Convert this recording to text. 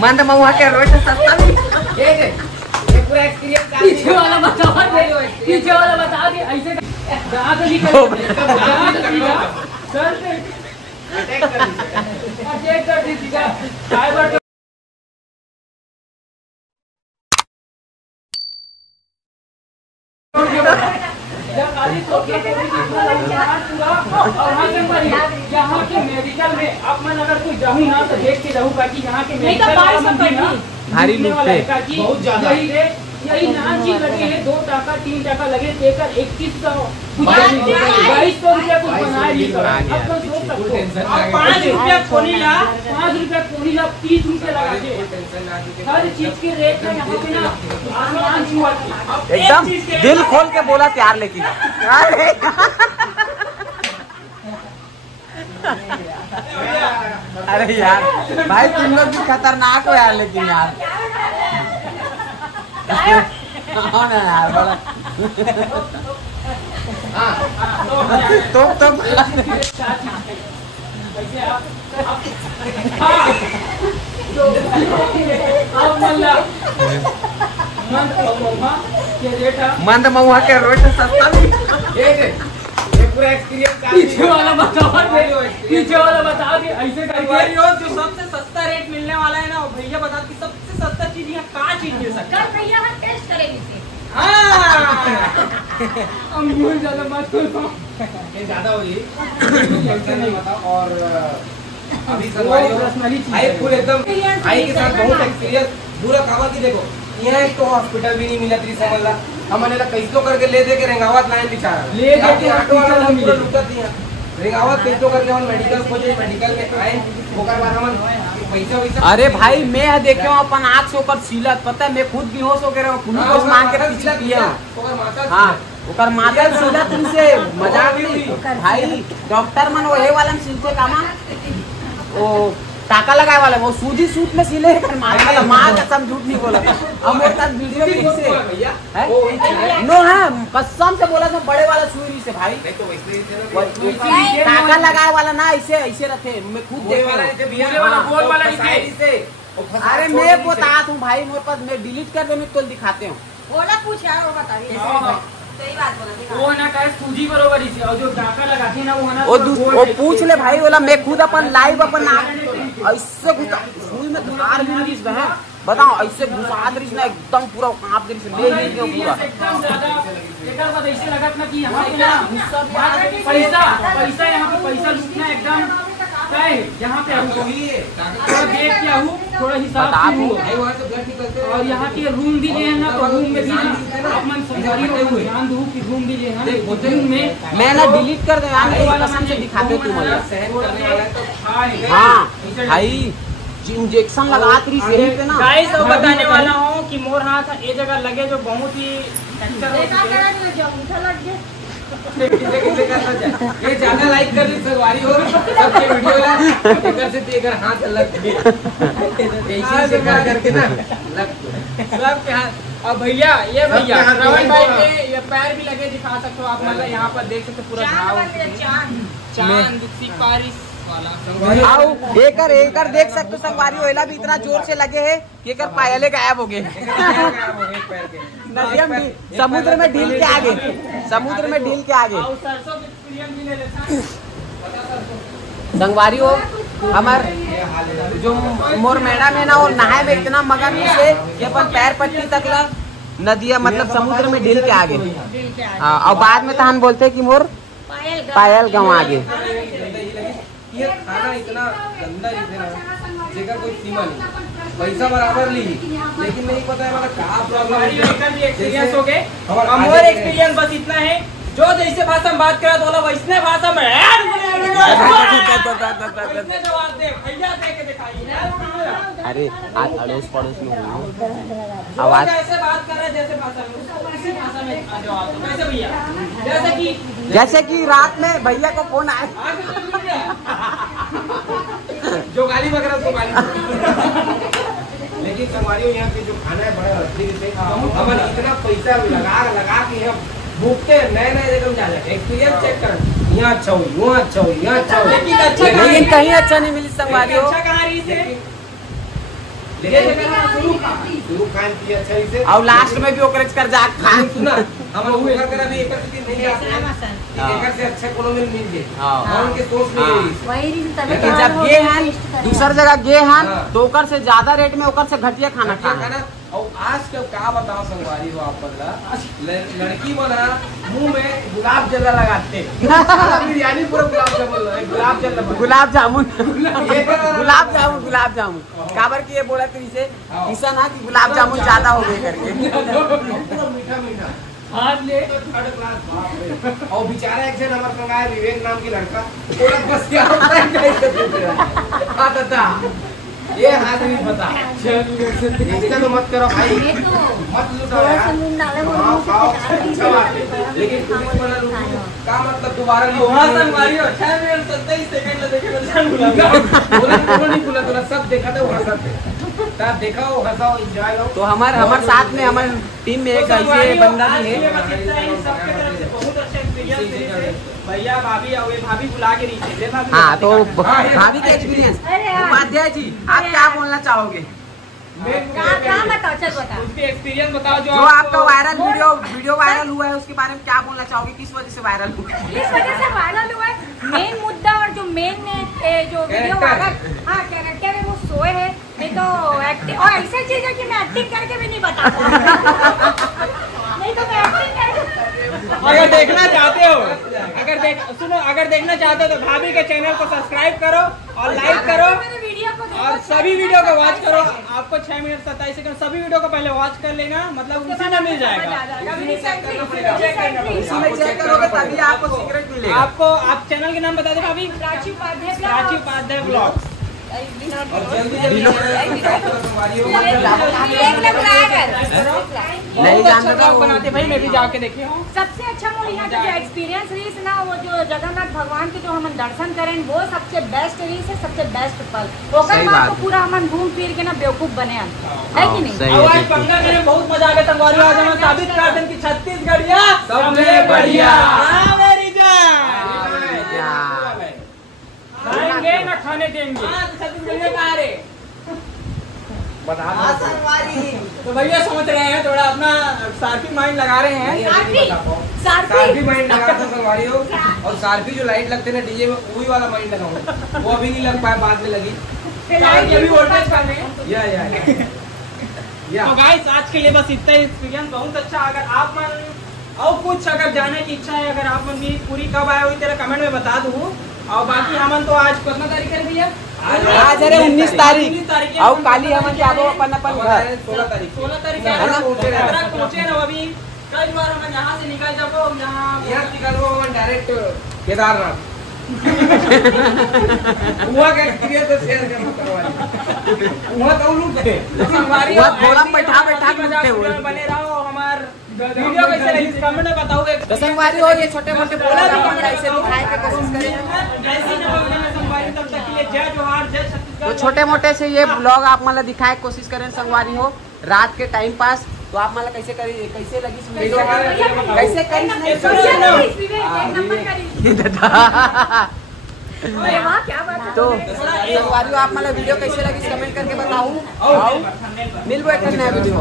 मंद महुआ के रोज सस्ता भी पूरा एक्सपीरियंस पीछे वाला बता दे ऐसे अटैक कर दीजिएगा। यहाँ के मेडिकल में अब मैं अगर कोई जाऊँ ना तो देख के रहूँगा कि यहाँ के मेडिकल भारी लूट है बहुत ज्यादा यही नाम चीज लगे है 2 टाका 3 टाका लगे देकर 2100 2200 रुपया कुछ बनाए ली कर अब तो सोच सकते हो 5 रुपया कोनीला 30 रुपया लगा के हर चीज के रेट में यहाँ पे ना आसमान छुआ एकदम दिल खोल के बोला प्यार लेकिन अरे यार भाई तुम लोग भी खतरनाक हो यार लेकिन यार यार बड़ा तो मंद महुआ के रोज सस्ता भी पूरा एक्सपीरियंस पीछे वाला बता दे ऐसे करके जो सबसे सस्ता रेट मिलने वाला है ना वो भैया बता कि सबसे सस्ता चीज यहाँ कहाँ चीज मिल सकता है। भैया हम टेस्ट करेंगे ज्यादा मत करो ये ज्यादा हो ये नहीं बताओ। और अभी आई फुल एकदम आई के साथ बहुत एक्सपीरियंस पूरा कावा की देखो यहाँ एक तो हॉस्पिटल भी नहीं मिला थी समझ ला हमने कैसो करके ले दे के रेंगावत लाइन बिचारा ले दे के ऑटो वाला पूरा लुटत दिया रेंगावत कैसो करके हम मेडिकल खोजे मेडिकल में आए ओकर बाद हम पैसा वैसा। अरे भाई मैं देखे हूँ अपन आँख से ऊपर सीलत पता है मैं खुद बेहोश हो गया ग्लूकोज मांग के पीछे पिया हाँ ओकर माता सीला तुमसे मजाक नहीं भाई डॉक्टर मन वो ये वाला सीलते कामा वो टाका लगाए वाला वो सूजी सूट में सिले माता माँ कसम झूठ नहीं बोला अब वो तक वीडियो में से नो हाँ कसम से बोला था बड़े वाला सुई से भाई टाका लगाए वाला ना ऐसे ऐसे रखे मैं खुद देख रहा हूँ अरे मैं बता दूँ भाई मेरे पास मैं डिलीट कर दूँ तो दिखाते हूँ बोला पूछ यार वो बताइए सही बात बोला वो ना कहे सूजी बरोबर इसे और जो टाका लगाती ना वो ना वो पूछ ले भाई बोला मैं खुद अपन लाइव अपन ऐसे सुई में धार भी है बताओ ऐसे घुसा दरिस ना एकदम पूरा कांप दरिस ले ही गयो पूरा एकदम ज्यादा एकर बाद ऐसे लगत ना कि यहाँ पे ना पैसा यहाँ पे पैसा लूटना एकदम यहाँ पे थोड़ा देख के आहू थोड़ा हिसाब और यहाँ के रूम भी जो है ना तो रूम में भी अपन सरकारी ध्यान दो कि रूम भी जो है रूम में मैं ना डिलीट कर दे कसम से दिखाते तुम हाँ भाई इंजेक्शन लगा रही शरीर पे ना गाइस अब बताने वाला हूँ कि मोर हाथ ये जगह लगे जो बहुत ही ये ज्यादा लाइक कर ली सगवारी हो सबके वीडियो ला एकर से तेकर हाथ अलग ऐसे से करके ना लग सब के हाथ। और भैया ये भैया श्रवण भाई के ये पैर भी लगे दिखा सकते हो आप मतलब यहाँ पर देख सकते पूरा घाव चांद सिपारिश आओ एकर देख सकते हो संगवारी ओला भी इतना जोर से लगे है कि एकर पायले गायब हो गए समुद्र में ढील के आगे संगवारी हो हमार जो मोर मेड़ा में ना और नहाए में इतना मगन से कि अपन पैर पट्टी तक ला नदिया मतलब समुद्र में ढील के आगे और बाद में तो हम बोलते हैं कि मोर पायल गाँव आगे ये खाना इतना गंदा जगह कोई सीमा नहीं पैसा बराबर ली लेकिन नहीं पता है मतलब क्या प्रॉब्लम एक्सपीरियंस हो गए हमारा एक्सपीरियंस बस इतना है जो जैसे भाषा में बात करा तो बोला वैसने भाषा में जवाब दे भैया दे के दिखाइए। अरे आज अड़ोस पड़ोस में आवाज ऐसे बात कर रहे जैसे भाषा में उसी भाषा में जवाब दो कैसे भैया जैसे कि रात में भैया को फोन आया जो गाली वगैरह उसको गाली लेकिन संगवारियों यहाँ पे जो खाना है बड़ा अच्छे से अपन इतना पैसा लगा के भूखते नए नए एकदम जा जाए एक्सपीरियंस चेक कर यहाँ अच्छा हो यहाँ अच्छा हो यहाँ अच्छा हो लेकिन कहीं अच्छा नहीं मिली संगवारी हो। अच्छा कहाँ रही से शुरू खान की अच्छा ही से और लास्ट में भी ओकरे कर जा खान सुना हम लोग घर कर अभी एक नहीं जाते हैं एक से अच्छा कोनो मिल जाए हाँ। उनके सोच में यही है। वही रीजन तभी लेकिन जब गे हैं दूसर जगह गे हैं हाँ। तो ओकर से ज्यादा रेट में ओकर से घटिया खाना क्या खाना। खाना और आज कल क्या बताओ संगवारी हो आप बदला लड़की बोला मुंह में गुलाब जल लगाते बिरयानी पूरा गुलाब जल गुलाब जामुन गुलाब जामुन गुलाब जामुन काबर की ये बोला तुम से किसा ना कि गुलाब जामुन ज्यादा हो गए करके मीठा मीठा हाथ ले थर्ड क्लास और बेचारा एक से नंबर संगाया विवेक नाम की लड़का पूरा बस क्या होता है कैसे हाँ दादा ये हाथ नहीं पता इसका तो मत करो भाई मत लूटो यार अच्छा बात है लेकिन पुलिस वाला लूट का मतलब दोबारा वहाँ संगवारी हो 6 मिनट 27 सेकंड ले देखे नहीं बोला तूने सब देखा था वो हंसते तब देखा वो हंसाओ एंजॉय लो तो हमारे साथ में हमारे टीम में एक ऐसे बंदा भी है। सबके तरफ से बहुत अच्छा एक्सपीरियंस मिले भैया भाभी और ये भाभी बुला के रही थे भाभी हाँ तो भाभी का एक्सपीरियंस उपाध्याय जी आप क्या बोलना चाहोगे कहाँ बताओ चल बता उसके एक्सपीरियंस बताओ जो आपका वायरल वीडियो वायरल हुआ है उसके बारे में क्या बोलना चाहोगे किस वजह से वायरल हुआ है? इस वजह से वायरल हुआ है मेन मुद्दा और जो मेन जो वीडियो वायरल हाँ कैरेक्टर है वो सोए है नहीं तो एक्टिंग और ऐसा चीज है कि मैं एक्टिंग करके भी नहीं बता नहीं तो मैं एक्टिंग करके अगर देखना चाहते हो अगर देखना चाहते हो तो भाभी के चैनल को सब्सक्राइब करो और लाइक करो मेरे वीडियो को देखो, और सभी वीडियो को वॉच करो। आपको 6 मिनट 27 सेकंड सभी वीडियो को पहले वॉच कर लेना मतलब उसी में मिल जाएगा। चेक करोगे तभी आपको सीक्रेट मिलेगा। आपको आप चैनल के नाम बता दो भाभी। प्राची उपाध्याय प्राची उपाध्याय ब्लॉग। और जल्दी संगवारी हो नहीं जानते ब्लॉग बनाते भाई मैं भी जाके देखे हूँ। सबसे अच्छा मोड़ यहाँ का जो एक्सपीरियंस रही है ना वो जो जगन्नाथ भगवान के जो हम दर्शन करें वो सबसे बेस्ट रही है सबसे बेस्ट पल ओकर बाद तो पूरा हम घूम फिर के ना बेवकूफ बने है कि नहीं। सही और है, आज पंगा में बहुत मजा आ गया संगवारी। आज हम साबित कर दें कि छत्तीसगढ़िया सबसे बढ़िया। हाँ मेरी जान खाएंगे ना खाने देंगे। छत्तीसगढ़िया कहाँ रे बता तो भैया समझ रहे हैं थोड़ा अपना सार्फी माइंड लगा रहे हैं। सार्फी माइंड लगा था संगवारी हो और सार्फी जो लाइट लगते ना डीजे में वही वाला माइंड लगाऊं वो अभी नहीं लग पाया बाद में लगी अभी वोल्टेज करने हैं। या तो गाइस आज के लिए बस इतना ही। एक्सपीरियंस बहुत अच्छा। अगर आप मन और कुछ अगर जाने की इच्छा है अगर आप मन भी पूरी कब आए हुई तेरा कमेंट में बता दूँ। और बाकी हमन तो आज कितना तारीख है भैया? आज है 19 तारीख और काली हम क्या दो अपन घर 16 तारीख 16 तारीख है ना पहुंचे ना अभी। कई बार हम यहाँ से निकल जाओ यहाँ निकलो डायरेक्ट केदारनाथ वहाँ का एक्सपीरियंस शेयर करना संगवारी वहाँ तो लूट गए संगवारी थोड़ा बैठा बने रहो। हमार वीडियो कैसे लगी कमेंट में बताओ। तो संगवारी हो ये छोटे मोटे ब्लॉग अपन ऐसे दिखाने की कोशिश करें। जैसे संगवारी तब तक के लिए जय जोहार जय छत्तीसगढ़। तो छोटे मोटे से ये ब्लॉग आप मतलब दिखाए कोशिश करें संगवारी हो रात के टाइम पास। तो आप मतलब कैसे करिए कैसे लगी इस वीडियो कैसे क्या बात है। तो संगवारी हो आप मतलब वीडियो कैसे लगी कमेंट करके बताऊँ। मिल वो एक नया वीडियो।